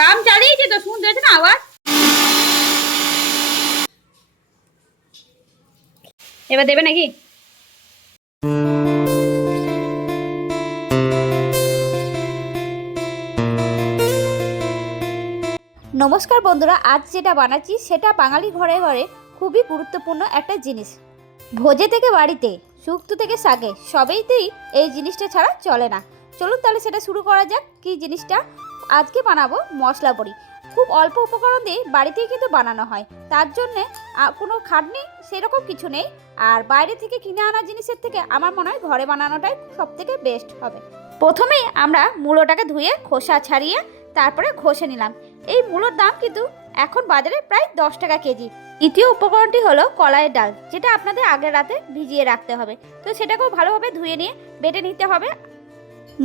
কাম চালিয়েছে তো, শুনতে না আওয়াজ। এবার দেবে নাকি? নমস্কার বন্ধুরা, আজ যেটা বানাচ্ছি সেটা বাঙালি ঘরে ঘরে খুবই গুরুত্বপূর্ণ একটা জিনিস। ভোজে থেকে বাড়িতে, শুক্তো থেকে শাকে, সবেতেই এই জিনিসটা ছাড়া চলে না। চলুন তাহলে সেটা শুরু করা যাক। কি জিনিসটা আজকে বানাবো? মশলা বড়ি। খুব অল্প উপকরণ দিয়ে বাড়িতেই কিন্তু বানানো হয়, তার জন্যে কোনো খাটনি সেরকম কিছু নেই। আর বাইরে থেকে কিনে আনা জিনিসের থেকে আমার মনে হয় ঘরে বানানোটাই সব থেকে বেস্ট হবে। প্রথমেই আমরা মূলোটাকে ধুয়ে খোসা ছাড়িয়ে তারপরে ঘষে নিলাম। এই মূলোর দাম কিন্তু এখন বাজারে প্রায় 10 টাকা কেজি। দ্বিতীয় উপকরণটি হলো কলাইয়ের ডাল, যেটা আপনাদের আগের রাতে ভিজিয়ে রাখতে হবে। তো সেটাকেও ভালোভাবে ধুয়ে নিয়ে বেটে নিতে হবে।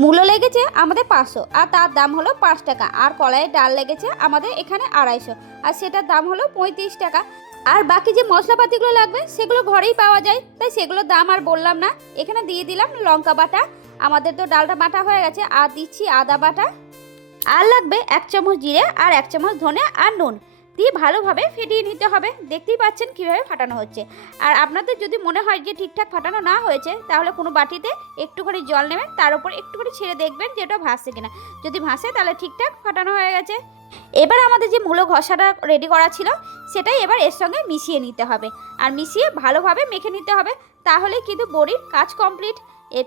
মূলো লেগেছে আমাদের 500, আর তার দাম হলো 5 টাকা। আর কলাইয়ের ডাল লেগেছে আমাদের এখানে 250, আর সেটার দাম হলো 35 টাকা। আর বাকি যে মশলাপাতিগুলো লাগবে সেগুলো ঘরেই পাওয়া যায়, তাই সেগুলোর দাম আর বললাম না। এখানে দিয়ে দিলাম লঙ্কা বাটা, আমাদের তো ডালটা বাটা হয়ে গেছে। আর দিচ্ছি আদা বাটা, আর লাগবে 1 চামচ জিরে, আর 1 চামচ ধনে, আর নুন দিয়ে ভালোভাবে ফেটিয়ে নিতে হবে। দেখতেই পাচ্ছেন কীভাবে ফাটানো হচ্ছে। আর আপনাদের যদি মনে হয় যে ঠিকঠাক ফাটানো না হয়েছে, তাহলে কোনো বাটিতে একটুখানি জল নেবেন, তার উপর একটুখানি ছেড়ে দেখবেন যে ওটা ভাসছে কিনা। যদি ভাসে তাহলে ঠিকঠাক ফাটানো হয়ে গেছে। এবার আমাদের যে মূলো ঘষাটা রেডি করা ছিল সেটাই এবার এর সঙ্গে মিশিয়ে নিতে হবে, আর মিশিয়ে ভালোভাবে মেখে নিতে হবে। তাহলে কিন্তু বড়ির কাজ কমপ্লিট।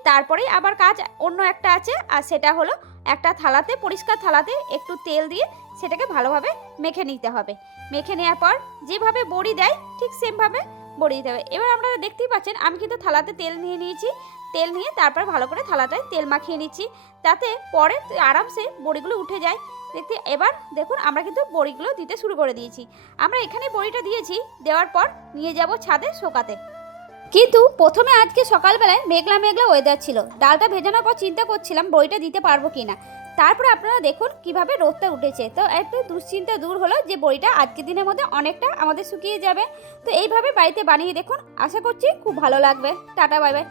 তারপরেই আবার কাজ অন্য একটা আছে, আর সেটা হলো একটা থালাতে, পরিষ্কার থালাতে একটু তেল দিয়ে সেটাকে ভালোভাবে মেখে নিতে হবে। মেখে নেওয়ার পর যেভাবে বড়ি দেয় ঠিক সেমভাবে বড়ি দিতে হবে। এবার আপনারা দেখতেই পাচ্ছেন আমি কিন্তু থালাতে তেল নিয়ে নিয়েছি। তেল নিয়ে তারপর ভালো করে থালাটায় তেল মাখিয়ে নিচ্ছি, যাতে পরে আরামসে বড়িগুলো উঠে যায়। দেখতে এবার দেখুন আমরা কিন্তু বড়িগুলো দিতে শুরু করে দিয়েছি। আমরা এখানে বড়িটা দিয়েছি, দেওয়ার পর নিয়ে যাব ছাদে শোকাতে। কিন্তু প্রথমে আজকে সকালবেলায় মেঘলা মেঘলা ওয়েদার ছিল। ডালটা ভেজানোর পর চিন্তা করছিলাম বড়িটা দিতে পারবো কিনা। তারপরে আপনারা দেখুন কিভাবে রোদটা উঠেছে, তো একটু দুশ্চিন্তা দূর হলো যে বড়িটা আজকের দিনের মধ্যে অনেকটা আমাদের শুকিয়ে যাবে। তো এইভাবে বাড়িতে বানিয়ে দেখুন, আশা করছি খুব ভালো লাগবে। Tata, bye bye.